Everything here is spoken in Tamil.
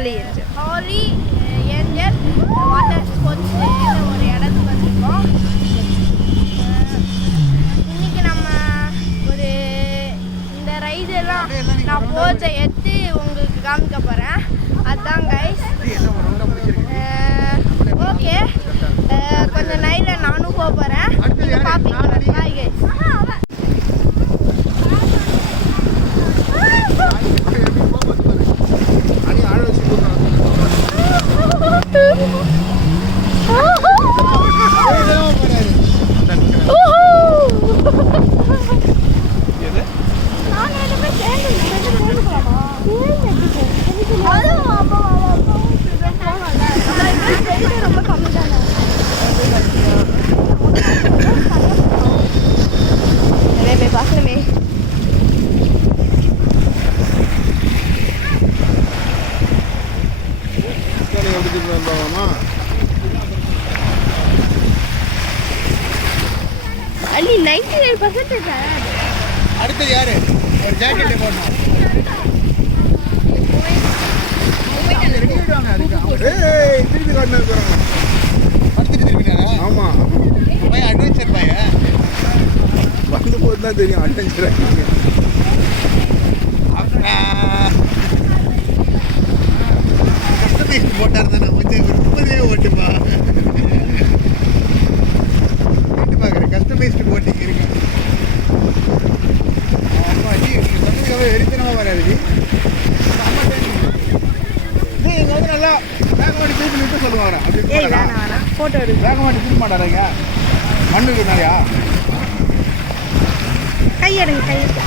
ஹோலி ஏஞ்சல் வாட்டர் ஸ்போர்ட்ஸ் ஒரு இடத்துக்கு வந்திருக்கோம். இன்னைக்கு நம்ம ஒரு இந்த ரைடெல்லாம் நான் போச்ச எடுத்து உங்களுக்கு காமிக்க போகிறேன். அதுதான் கைஸ். ஓகே, கொஞ்சம் நைட்டில் நானும் போக போகிறேன். நீங்கள் பார்ப்பீங்க. Bye guys. அள்ளி 99% அடுத்தது யாரு? ஒரு ஜாக்கெட் போடணும். திருப்பி காட்டினா அடுத்துட்டு திருப்பினாங்க. ஆமா பையன் அட்வென்ச்சர் பையன் வந்து போது தான் தெரியும் அட்வென்ச்சர். கஸ்டமைஸ் போட்டா இருந்தா நான் கொஞ்சம் விருப்பதிலே ஓட்டுப்பா. கேட்டு பார்க்குறேன் கஸ்டமைஸ்டு போட்டிங் இருக்கு. ஆமா ஜி, நீங்கள் சொன்னதுக்காக வெறித்தனமாக வராது ஜி. இங்கே வந்து நல்லா வேகமாட்டி திருப்பி நிறுத்த சொல்லுவாங்க. அப்படி ஃபோட்டோ எடுக்க வேகமாட்டி திரும்ப மாட்டாருங்க. மண்ணு இருக்கிறனாலயா? கையெடுங்க கையெடுங்க.